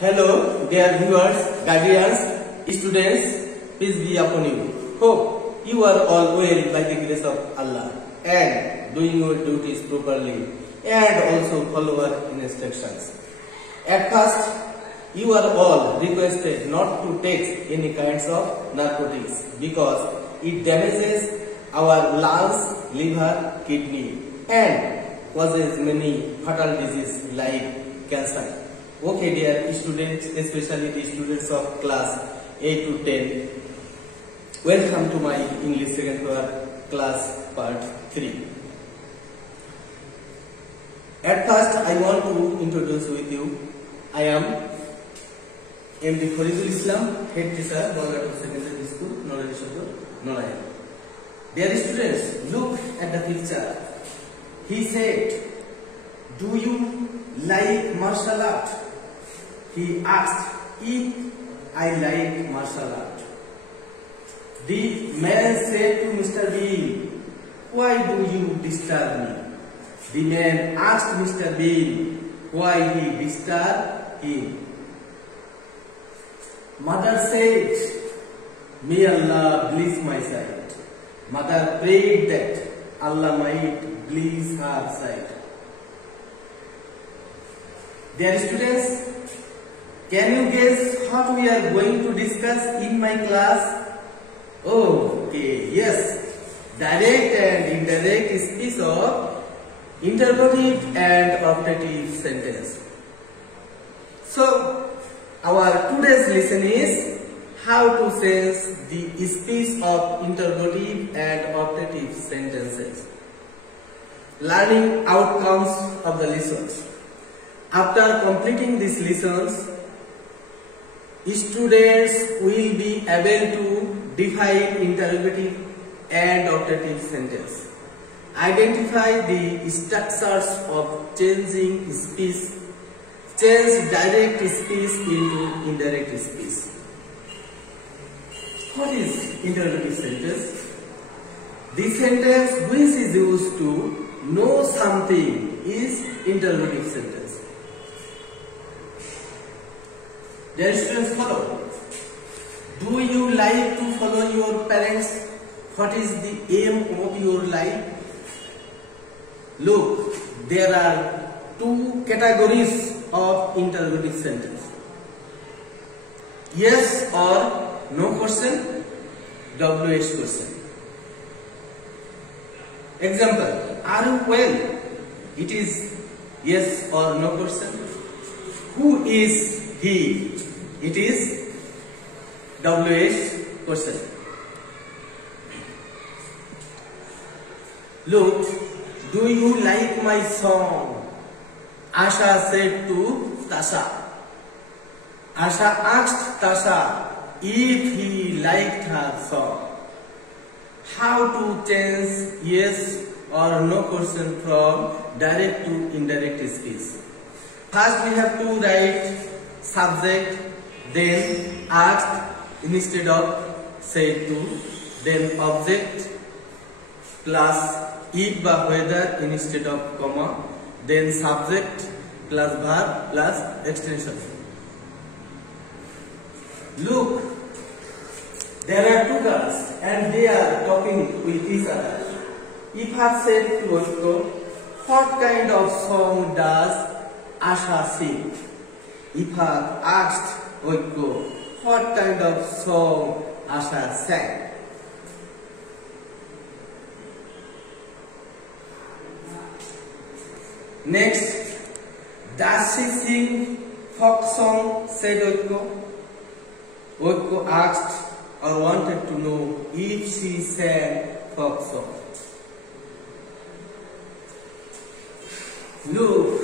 Hello, dear viewers, guardians, students, peace be upon you. Hope you are all well by the grace of Allah and doing your duties properly and also follow our instructions. At first, you are all requested not to take any kinds of narcotics because it damages our lungs, liver, kidney and causes many fatal diseases like cancer. Okay, dear students, especially the students of class 8 to 10, welcome to my English second paper class part 3. At first, I want to introduce with you, I am MD Faridul Islam, head teacher, Bolgatu Secondary School, Noradishadur, Narayan. Dear students, look at the picture. He said, "Do you like martial art?" He asked if I like martial art. The man said to Mr. Bean, "Why do you disturb me?" The man asked Mr. Bean why he disturbed him. Mother said, "May Allah bless my sight." Mother prayed that Allah might bless her sight. Dear students, can you guess what we are going to discuss in my class? Okay, yes, direct and indirect speech of interrogative and optative sentence. So, our today's lesson is how to sense the speech of interrogative and optative sentences. Learning outcomes of the lessons. After completing these lessons, students will be able to define interrogative and optative sentence. Identify the structures of changing speech, change direct speech into indirect speech. What is interrogative sentence? The sentence which is used to know something is interrogative sentence. Dear students, follow. Do you like to follow your parents? What is the aim of your life? Look, there are two categories of interrogative sentence. Yes or no question, WH question. Example, are you well? It is yes or no question. Who is he? It is WH question. Look, do you like my song? Asha said to Tasha. Asha asked Tasha if he liked her song. How to change yes or no question from direct to indirect speech? First we have to write subject, then asked instead of said to, then object plus if বা whether instead of comma, then subject plus verb plus extension. Look, there are two girls and they are talking with each other. If I said to Oiko, what kind of song does Asha sing? If I asked Oiko, what kind of song Asha sang? Next, does she sing folk song? Said Oiko. Oiko asked or wanted to know if she sang folk song. Look,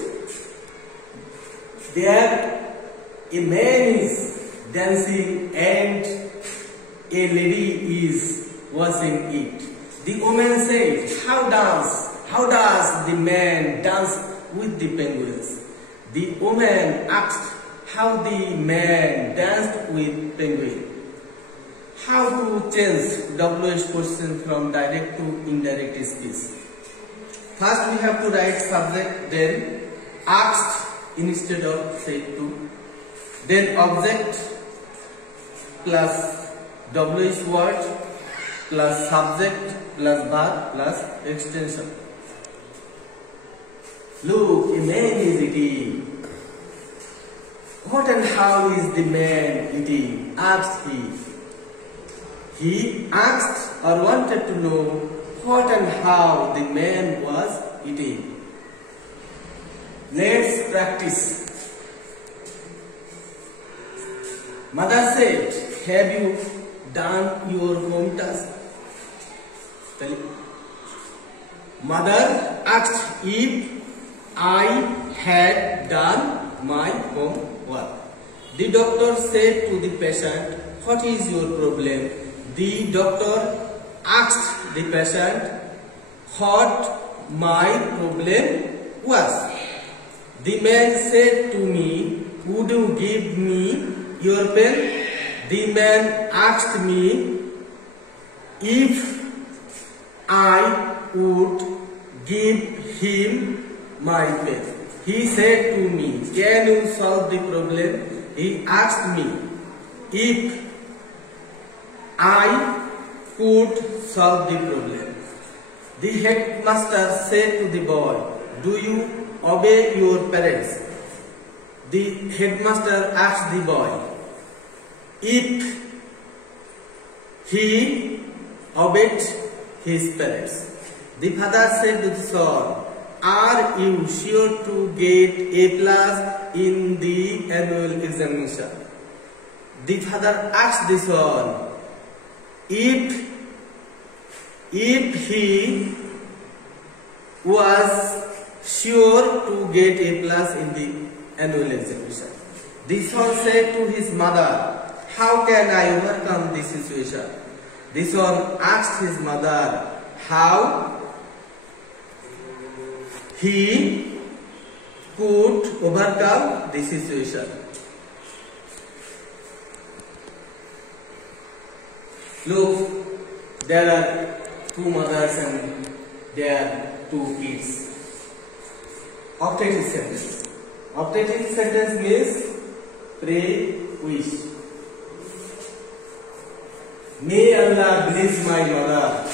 there a man is dancing and a lady is watching it. The woman said, How does the man dance with the penguins? The woman asked how the man danced with penguin. How to change WH question from direct to indirect speech? First we have to write subject, then asked instead of said to. then object plus W is word plus subject plus verb plus extension. Look, a man is eating. What and how is the man eating? Asked he. He asked or wanted to know what and how the man was eating. Let's practice. Mother said, have you done your home task? Mother asked if I had done my homework. The doctor said to the patient, what is your problem? The doctor asked the patient what my problem was. The man said to me, would you give me your pen? The man asked me if I would give him my pen. He said to me, can you solve the problem? He asked me if I could solve the problem. The headmaster said to the boy, do you obey your parents? The headmaster asked the boy if he obeyed his parents. The father said to the son, are you sure to get A plus in the annual examination? The father asked the son if he was sure to get A plus in the annual examination. The son said to his mother, how can I overcome this situation? The son asked his mother how he could overcome the situation. Look, there are two mothers and there are two kids. Optative sentence. Optative sentence means pray, wish. May Allah bless my mother,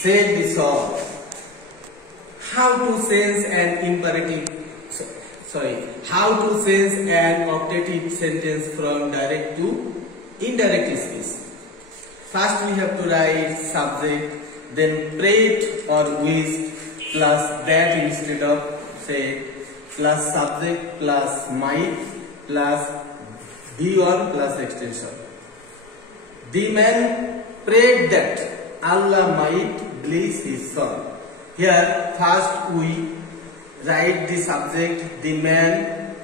said the son. How to sense an imperative, how to sense an optative sentence from direct to indirect speech. First we have to write subject, then prayed or wished plus that instead of said, plus subject plus might plus V1 plus extension. The man prayed that Allah might bless his son. Here first we write the subject, the man,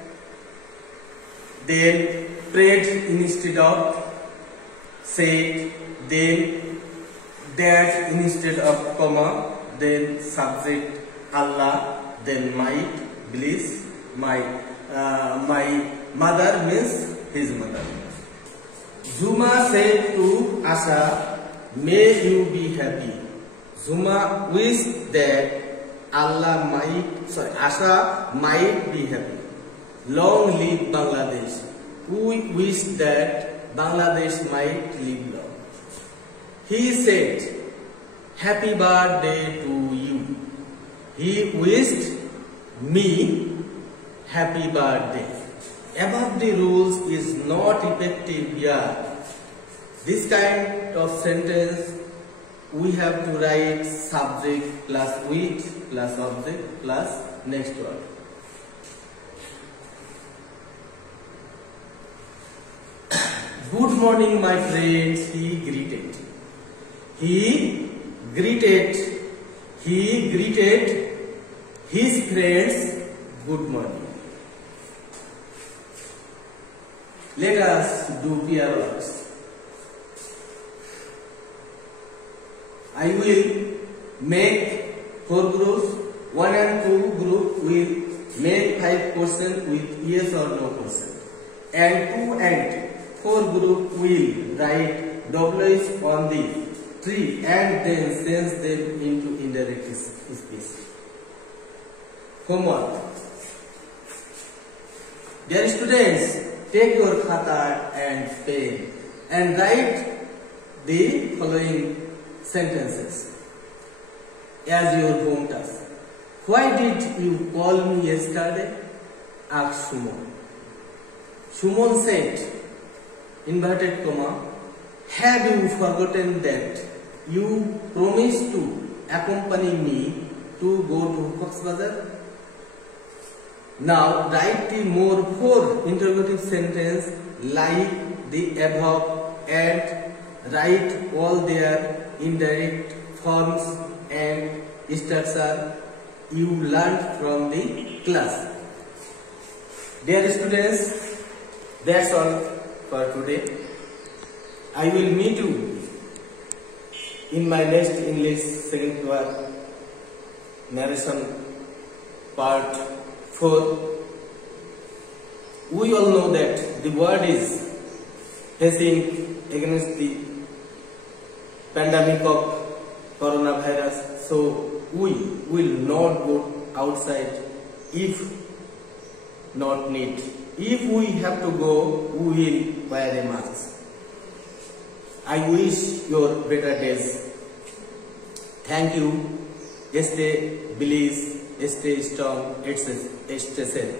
then prayed instead of said, then that instead of comma, then subject Allah, then might bless my mother means his mother. Zuma said to Asha, may you be happy. Zuma wished that Asha might be happy. Long live Bangladesh. We wish that Bangladesh might live long. He said, happy birthday to you. He wished me happy birthday. Above the rules is not effective here. This kind of sentence we have to write subject plus with plus object plus next word. Good morning, my friends, he greeted. He greeted his friends good morning. Let us do pair works. I will make 4 groups. 1 and 2 group will make 5 questions with yes or no question. And 2 and 4 group will write W's on the tree and then send them into indirect speech. Homework. Dear students, take your khata and pen and write the following sentences as your home task. Why did you call me yesterday? Asked Suman. Suman said, inverted comma, have you forgotten that you promised to accompany me to go to Coxbazar? Now write the more 4 interrogative sentences like the above and write all their indirect forms and structure you learned from the class. Dear students, that's all for today. I will meet you in my next English second part narration part 4. We all know that the world is facing against the pandemic of coronavirus, so we will not go outside if not need. If we have to go, we will wear a mask. I wish your better days. Thank you. Stay blessed, stay strong, stay safe.